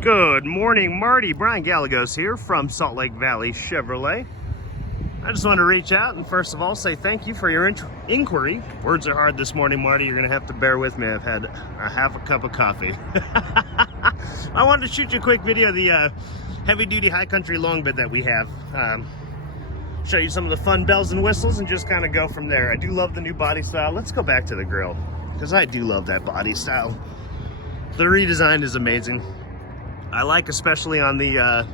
Good morning, Marty. Brian Gallegos here from Salt Lake Valley Chevrolet. I just want to reach out and first of all say thank you for your inquiry. Words are hard this morning, Marty. You're going to have to bear with me. I've had a half a cup of coffee. I wanted to shoot you a quick video of the heavy-duty high country long bed that we have. Show you some of the fun bells and whistles and just kind of go from there. I do love the new body style. Let's go back to the grill because I do love that body style. The redesign is amazing. I like, especially on the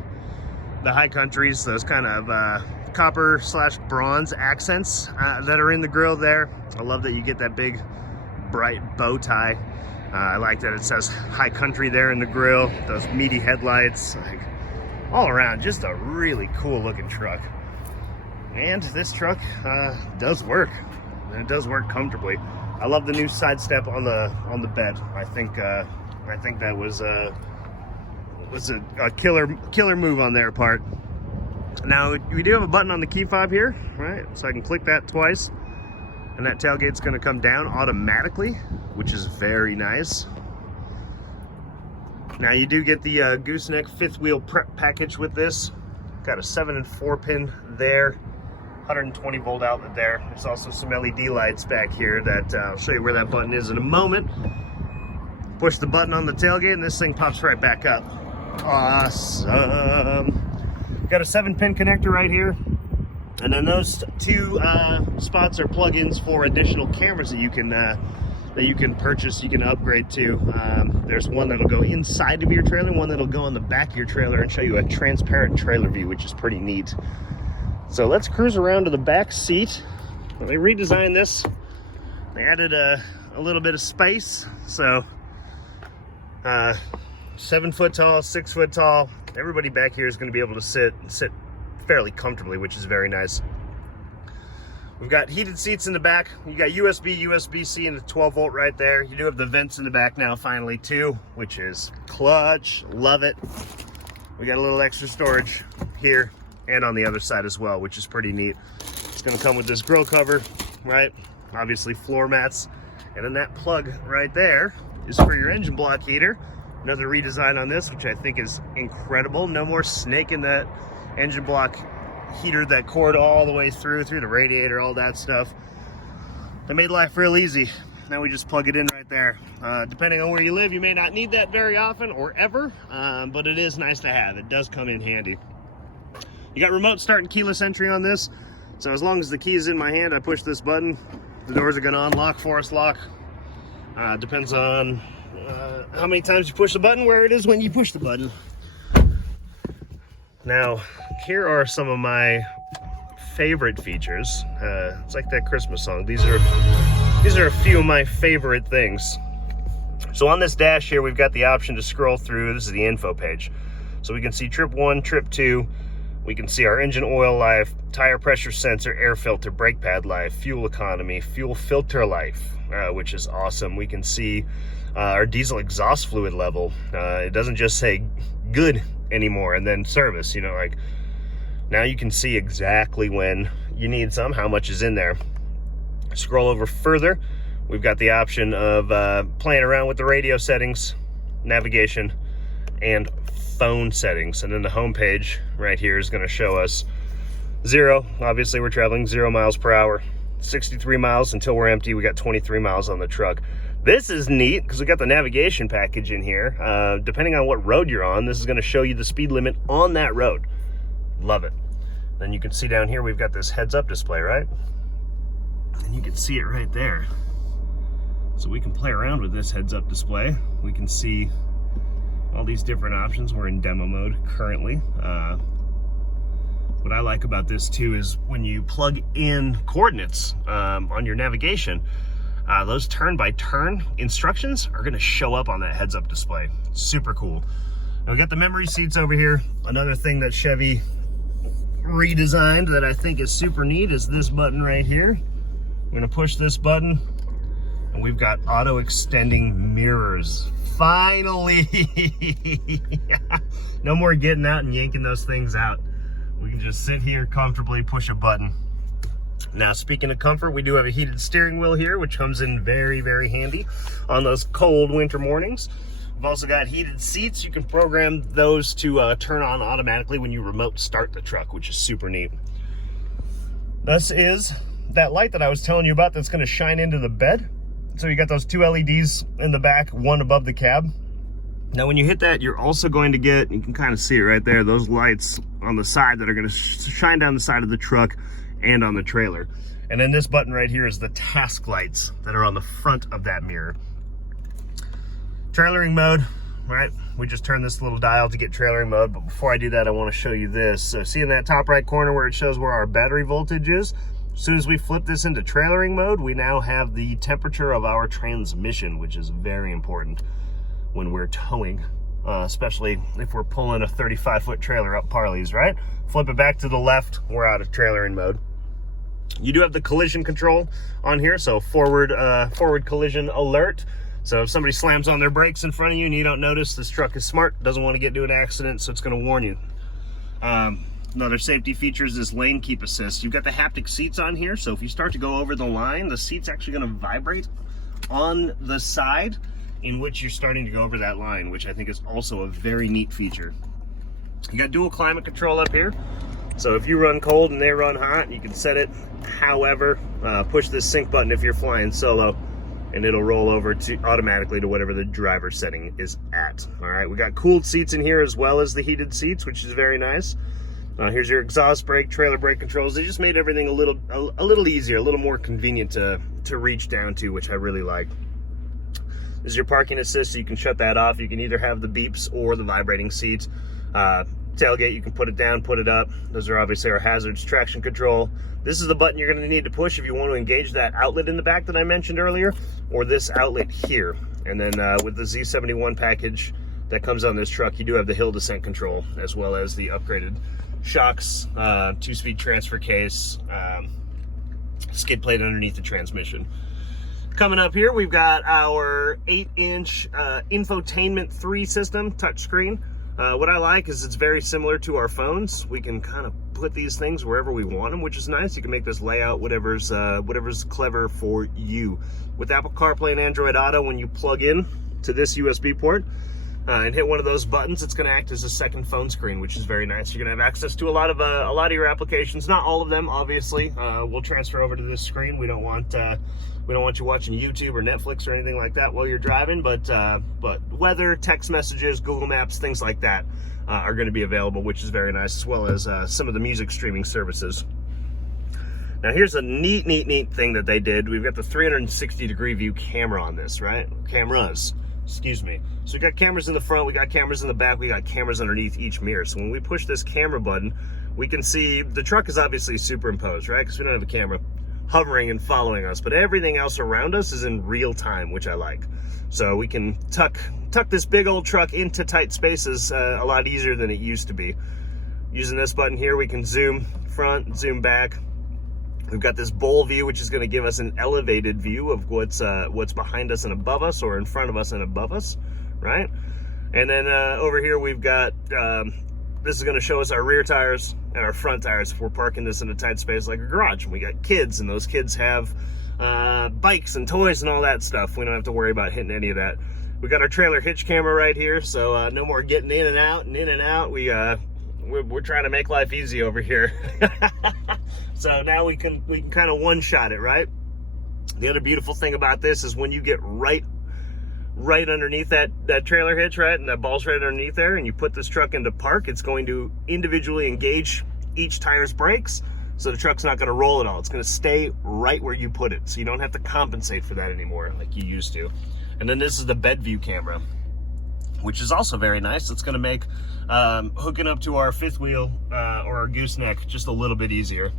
high countries, those kind of copper / bronze accents that are in the grill there. I love that you get that big bright bow tie. I like that it says high country there in the grill, those meaty headlights, like all around just a really cool looking truck. And this truck does work, and it does work comfortably. I love the new side step on the bed. I think that was a killer move on their part. Now we do have a button on the key fob here, right? So I can click that twice, and that tailgate's going to come down automatically, which is very nice. Now you do get the gooseneck fifth wheel prep package with this. Got a 7 and 4 pin there, 120 volt outlet there. There's also some LED lights back here that I'll show you where that button is in a moment. Push the button on the tailgate and this thing pops right back up. Awesome. Got a 7-pin connector right here, and then those two spots are plug-ins for additional cameras that you can purchase, you can upgrade to. There's one that'll go inside of your trailer, one that'll go on the back of your trailer and show you a transparent trailer view, which is pretty neat. So let's cruise around to the back seat. They redesigned this. They added a little bit of space, so 7 foot tall, 6 foot tall. Everybody back here is going to be able to sit fairly comfortably, which is very nice. We've got heated seats in the back. You got USB-C, and the 12 volt right there. You do have the vents in the back now, finally, too, which is clutch. Love it. We got a little extra storage here and on the other side as well, which is pretty neat. It's going to come with this grill cover, right? Obviously, floor mats. And then that plug right there is for your engine block heater. Another redesign on this, which I think is incredible. No more snake in that engine block heater, that cord all the way through the radiator, all that stuff. They made life real easy. Now we just plug it in right there. Depending on where you live, you may not need that very often or ever, but it is nice to have. It does come in handy. You got remote start and keyless entry on this. So as long as the key is in my hand, I push this button, the doors are gonna unlock, force lock. Depends on how many times you push the button, where it is when you push the button. Now, here are some of my favorite features. It's like that Christmas song. These are a few of my favorite things. So on this dash here, we've got the option to scroll through. This is the info page. So we can see trip 1, trip 2. We can see our engine oil life, tire pressure sensor, air filter, brake pad life, fuel economy, fuel filter life, which is awesome. We can see our diesel exhaust fluid level. It doesn't just say good anymore and then service, like now you can see exactly when you need some, how much is in there. Scroll over further, we've got the option of playing around with the radio settings, navigation, and phone settings. And then the home page right here is going to show us 0. Obviously we're traveling 0 miles per hour, 63 miles until we're empty. We got 23 miles on the truck. This is neat because we got the navigation package in here. Depending on what road you're on, this is going to show you the speed limit on that road. Love it. Then you can see down here we've got this heads-up display, right? And you can see it right there. So we can play around with this heads-up display. We can see all these different options. We're in demo mode currently. What I like about this too is when you plug in coordinates on your navigation, those turn-by-turn instructions are going to show up on that heads-up display. Super cool. Now we got the memory seats over here. Another thing that Chevy redesigned that I think is super neat is this button right here. I'm going to push this button, and we've got auto-extending mirrors. Finally! No more getting out and yanking those things out. We can just sit here comfortably, push a button. Now, speaking of comfort, we do have a heated steering wheel here, which comes in very, very handy on those cold winter mornings. We've also got heated seats. You can program those to turn on automatically when you remote start the truck, which is super neat. This is that light that I was telling you about that's going to shine into the bed. So you got those 2 LEDs in the back, one above the cab. Now when you hit that, you're also going to get, you can kind of see it right there, those lights on the side that are going to shine down the side of the truck and on the trailer. And then this button right here is the task lights that are on the front of that mirror. Trailering mode, right? We just turn this little dial to get trailering mode, but before I do that, I want to show you this. So see in that top right corner where it shows where our battery voltage is? As soon as we flip this into trailering mode, we now have the temperature of our transmission, which is very important when we're towing, especially if we're pulling a 35-foot trailer up Parley's, right? Flip it back to the left, we're out of trailering mode. You do have the collision control on here, so forward collision alert. So if somebody slams on their brakes in front of you and you don't notice, this truck is smart, doesn't want to get into an accident, so it's going to warn you. Another safety feature is this lane keep assist. You've got the haptic seats on here, so if you start to go over the line, the seat's actually going to vibrate on the side in which you're starting to go over that line, which I think is also a very neat feature. You got dual climate control up here. So if you run cold and they run hot, you can set it however. Push this sync button if you're flying solo, and it'll roll over to automatically to whatever the driver setting is at. All right, we got cooled seats in here as well as the heated seats, which is very nice. Here's your exhaust brake, trailer brake controls. They just made everything a little easier, a little more convenient to reach down to, which I really like. This is your parking assist, so you can shut that off. You can either have the beeps or the vibrating seats. Tailgate, you can put it down, put it up. Those are obviously our hazards, traction control. This is the button you're going to need to push if you want to engage that outlet in the back that I mentioned earlier, or this outlet here. And then with the Z71 package that comes on this truck, you do have the hill descent control, as well as the upgraded shocks, 2-speed transfer case, skid plate underneath the transmission. Coming up here, we've got our 8-inch infotainment 3 system touchscreen. What I like is it's very similar to our phones. We can kind of put these things wherever we want them, which is nice. You can make this layout whatever's clever for you. With Apple CarPlay and Android Auto, when you plug in to this USB port and hit one of those buttons, it's going to act as a second phone screen, which is very nice. You're going to have access to a lot of your applications. Not all of them, obviously. We'll transfer over to this screen. We don't want you watching YouTube or Netflix or anything like that while you're driving, but weather, text messages, Google Maps, things like that are going to be available, which is very nice, as well as some of the music streaming services. Now here's a neat thing that they did. We've got the 360-degree view camera on this, right? Cameras, excuse me. So we got cameras in the front, we got cameras in the back, we got cameras underneath each mirror. So when we push this camera button, we can see the truck is obviously superimposed, right? Because we don't have a camera hovering and following us, but everything else around us is in real time, which I like. So we can tuck this big old truck into tight spaces a lot easier than it used to be. Using this button here, we can zoom front, zoom back. We've got this bowl view, which is going to give us an elevated view of what's behind us and above us, or in front of us and above us, right? And then over here we've got this is going to show us our rear tires and our front tires if we're parking this in a tight space like a garage. And we got kids, and those kids have bikes and toys and all that stuff. We don't have to worry about hitting any of that. We got our trailer hitch camera right here, so no more getting in and out and in and out. We're trying to make life easy over here. So now we can kind of one-shot it, right? The other beautiful thing about this is when you get right underneath that trailer hitch, right, and that ball's right underneath there, and you put this truck into park, it's going to individually engage each tire's brakes, so the truck's not going to roll at all. It's going to stay right where you put it, so you don't have to compensate for that anymore like you used to. And then this is the bed view camera, which is also very nice. It's going to make hooking up to our fifth wheel or our gooseneck just a little bit easier.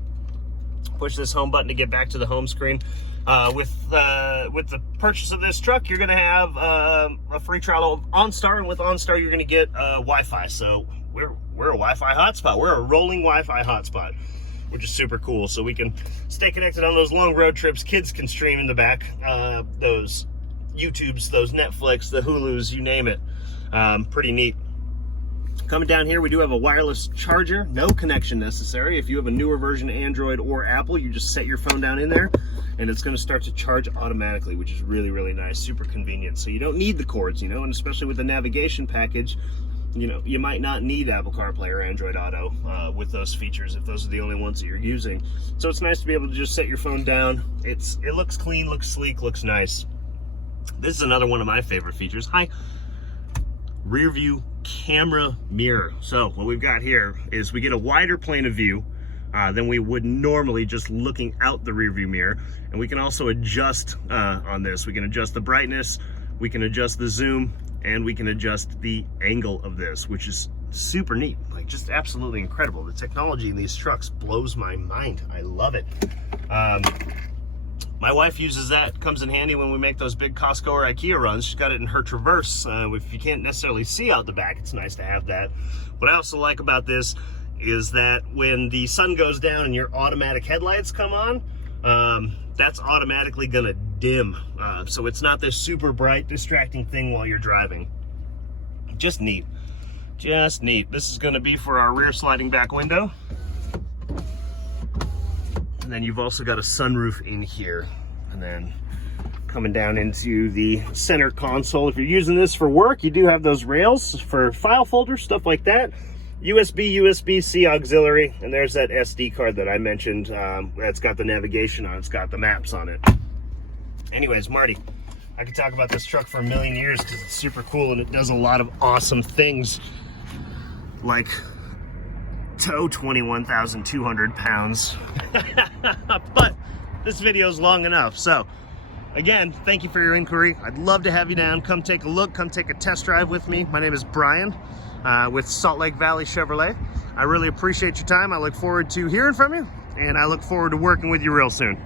Push this home button to get back to the home screen. With the purchase of this truck, you're going to have a free trial of OnStar, and with OnStar, you're going to get Wi-Fi. So we're a Wi-Fi hotspot. We're a rolling Wi-Fi hotspot, which is super cool. So we can stay connected on those long road trips. Kids can stream in the back, those YouTubes, those Netflix, the Hulus, you name it. Pretty neat. Coming down here, we do have a wireless charger, no connection necessary. If you have a newer version of Android or Apple, you just set your phone down in there and it's going to start to charge automatically, which is really, really nice, super convenient. So you don't need the cords, you know, and especially with the navigation package, you know, you might not need Apple CarPlay or Android Auto with those features if those are the only ones that you're using. So it's nice to be able to just set your phone down. It looks clean, looks sleek, looks nice. This is another one of my favorite features. Hi. Rear view camera mirror. So what we've got here is we get a wider plane of view than we would normally just looking out the rear view mirror. And we can also adjust on this. We can adjust the brightness, we can adjust the zoom, and we can adjust the angle of this, which is super neat, like just absolutely incredible. The technology in these trucks blows my mind. I love it. My wife uses that, comes in handy when we make those big Costco or IKEA runs. She's got it in her Traverse. If you can't necessarily see out the back, it's nice to have that. What I also like about this is that when the sun goes down and your automatic headlights come on, that's automatically gonna dim. So it's not this super bright, distracting thing while you're driving. Just neat, just neat. This is gonna be for our rear sliding back window. And then you've also got a sunroof in here. And then coming down into the center console. If you're using this for work, you do have those rails for file folders, stuff like that. USB, USB-C auxiliary, and there's that SD card that I mentioned. That's got the navigation on it. It's got the maps on it. Anyways, Marty, I could talk about this truck for a million years because it's super cool and it does a lot of awesome things, like tow 21,200 pounds. But this video is long enough. So again, thank you for your inquiry. I'd love to have you down. Come take a look, come take a test drive with me. My name is Brian with Salt Lake Valley Chevrolet. I really appreciate your time. I look forward to hearing from you, and I look forward to working with you real soon.